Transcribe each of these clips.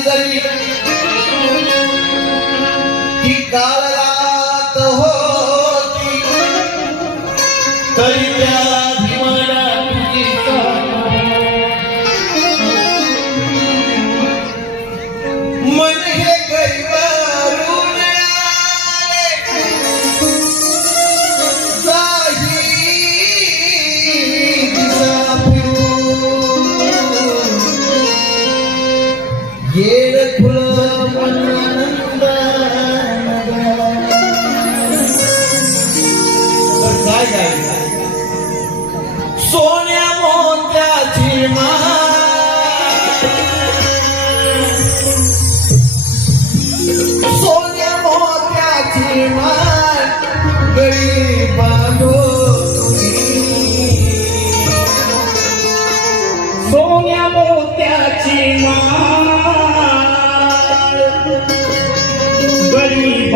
संकटाची जरी ગરીબ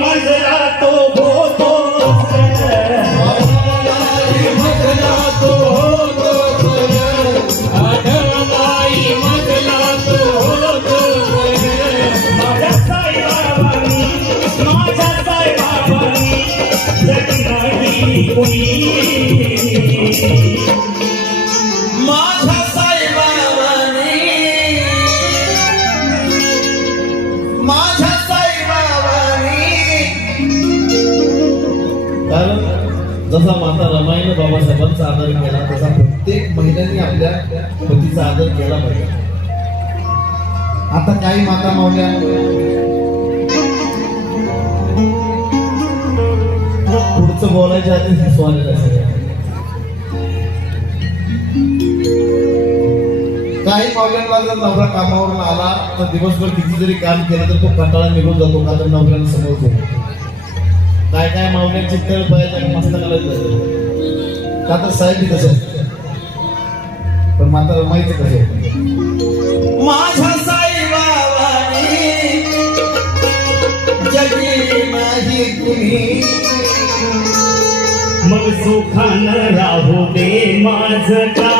Mas era जसा माता रमाईने बाबासाहेबांचा आदर केला तसा प्रत्येक महिलांनी आपल्या पतीचा आदर केला पाहिजे. आता काही माता मावल्या पुढचं बोलायच्या आधी सुचवायला काही मावल्यांना जर नवरा कामावरून आला तर दिवसभर किती जरी काम केलं तर तो कंटाळा निघून जातो का तर नवऱ्याला समोर काय काय मावल्यांची तळ पायाच्या मस्तकाला. का तर साहेब तसे पण मात्र माहिती कसे माझ्या साई बाबाने जगी नाही कुणी मग सुखानं राहू दे माझं काळमणी.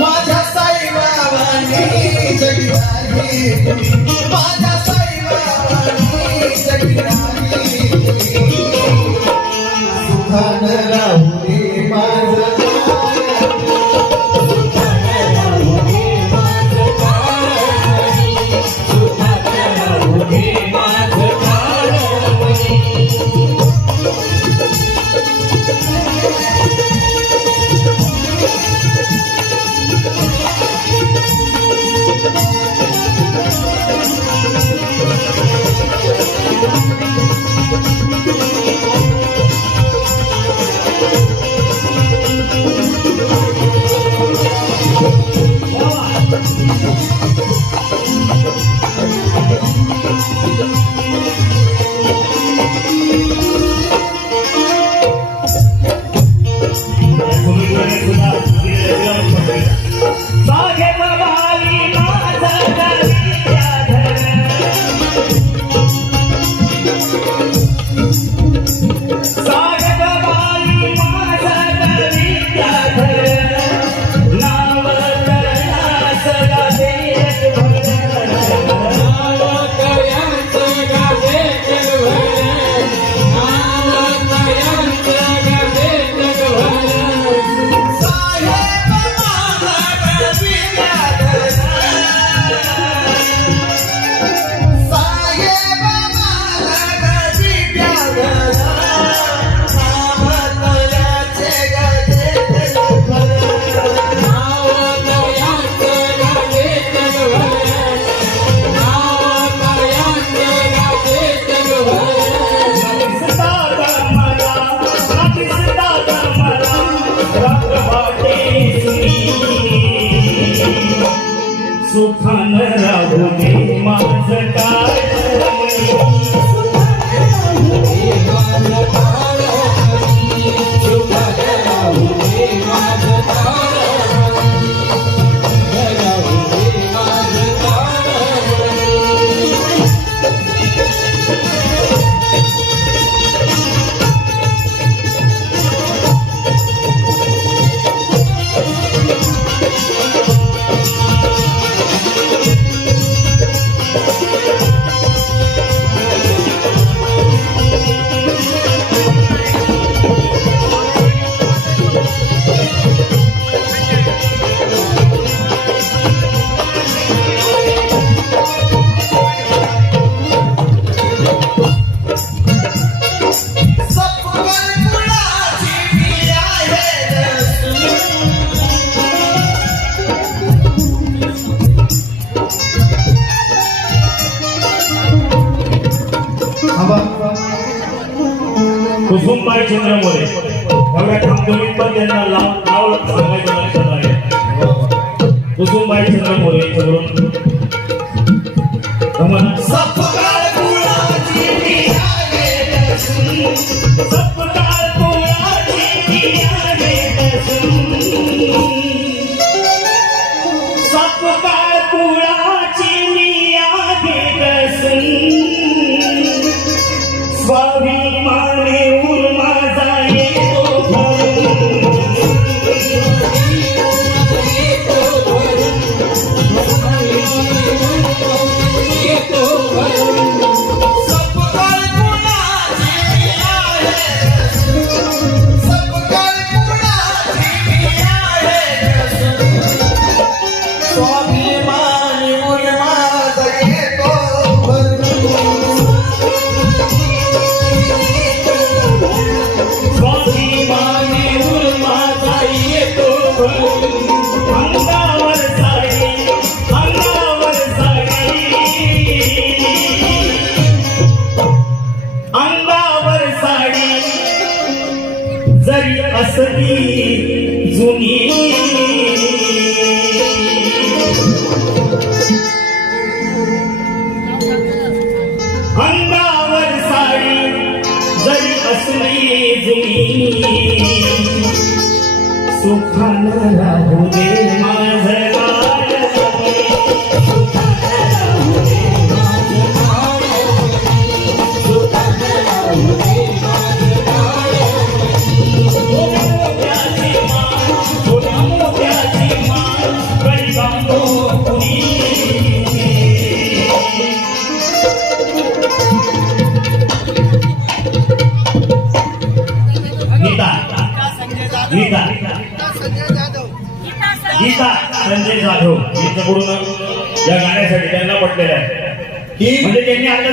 माझ्या साई बाबांनी जगदारी कुसुमबाई चंद्र मोरे एवढ्या कंपनीत पण त्यांना नाव सांगायचं लक्षात आहे. कुसुमबाई चंद्र मोरे यांच्याकडून स्वाभिमानी सुखानं राहू दे माझं जाधव यांच्याकडून या गाण्यासाठी त्यांना पटलेलं आहे. की म्हणजे त्यांनी आता